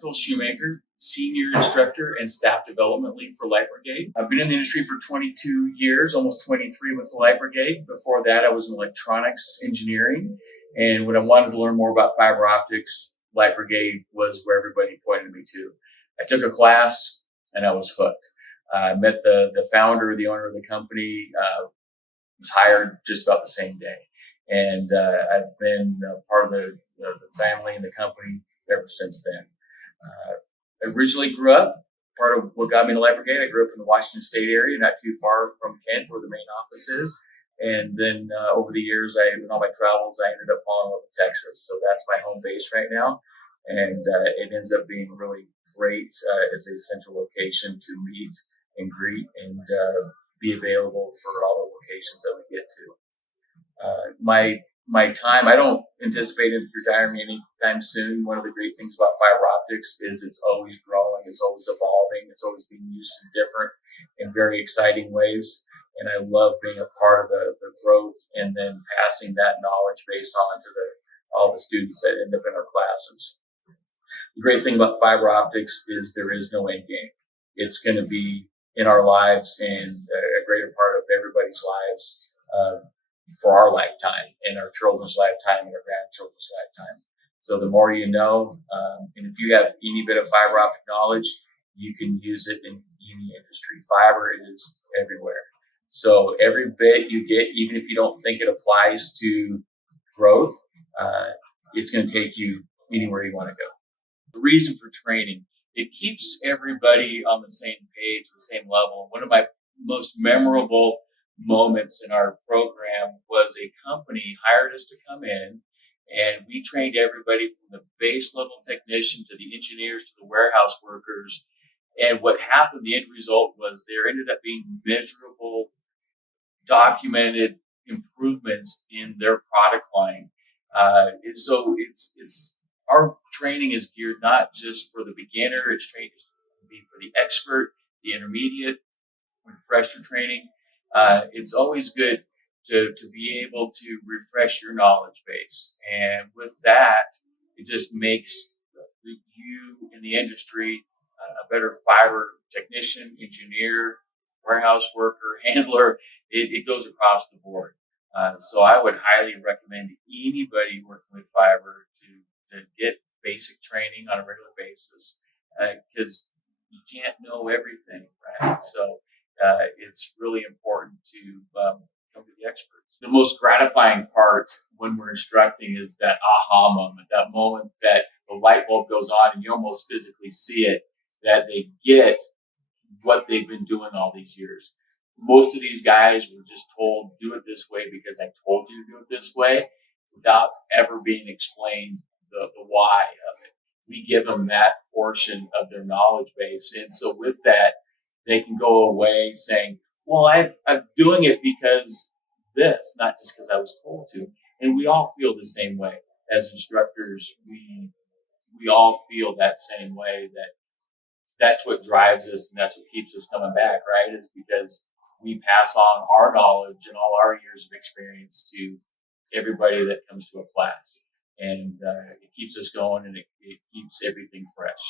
Phil Shoemaker, Senior Instructor and Staff Development Lead for Light Brigade. I've been in the industry for 22 years, almost 23 with the Light Brigade. Before that, I was in electronics engineering. And when I wanted to learn more about fiber optics, Light Brigade was where everybody pointed me to. I took a class and I was hooked. I met the founder, the owner of the company, was hired just about the same day. And I've been part of the family and the company ever since then. I originally grew up, part of what got me into Light Brigade, I grew up in the Washington State area, not too far from Kent, where the main office is. And then over the years, in all my travels, I ended up falling in love with Texas. So that's my home base right now. And it ends up being really great as a central location to meet and greet and be available for all the locations that we get to. My time, I don't anticipate retiring anytime soon. One of the great things about fiber optics is it's always growing, it's always evolving, it's always being used in different and very exciting ways. And I love being a part of the growth and then passing that knowledge base on to all the students that end up in our classes. The great thing about fiber optics is there is no end game. It's going to be in our lives and a greater part of everybody's lives for our lifetime and our children's lifetime and our grandchildren's lifetime. So the more you know, and if you have any bit of fiber optic knowledge, you can use it in any industry. Fiber is everywhere. So every bit you get, even if you don't think it applies to growth, it's going to take you anywhere you want to go. The reason for training, it keeps everybody on the same page, the same level. One of my most memorable moments in our program was a company hired us to come in, and we trained everybody from the base level technician to the engineers to the warehouse workers. And what happened, the end result was there ended up being measurable, documented improvements in their product line. So it's our training is geared not just for the beginner, it's trained to be for the expert, the intermediate, refresher training. It's always good to be able to refresh your knowledge base. And with that, it just makes you in the industry a better fiber technician, engineer, warehouse worker, handler. It goes across the board. So I would highly recommend anybody working with fiber to get basic training on a regular basis because you can't know everything, right? So it's really important to come to the experts. The most gratifying part when we're instructing is that aha moment, that moment that the light bulb goes on and you almost physically see it, that they get what they've been doing all these years. Most of these guys were just told, do it this way because I told you to do it this way, without ever being explained the why of it. We give them that portion of their knowledge base. And so with that, they can go away saying, well, I'm doing it because this, not just because I was told to. And we all feel the same way. As instructors, we all feel that same way, that's what drives us and that's what keeps us coming back, right? Is because we pass on our knowledge and all our years of experience to everybody that comes to a class. And it keeps us going and it keeps everything fresh.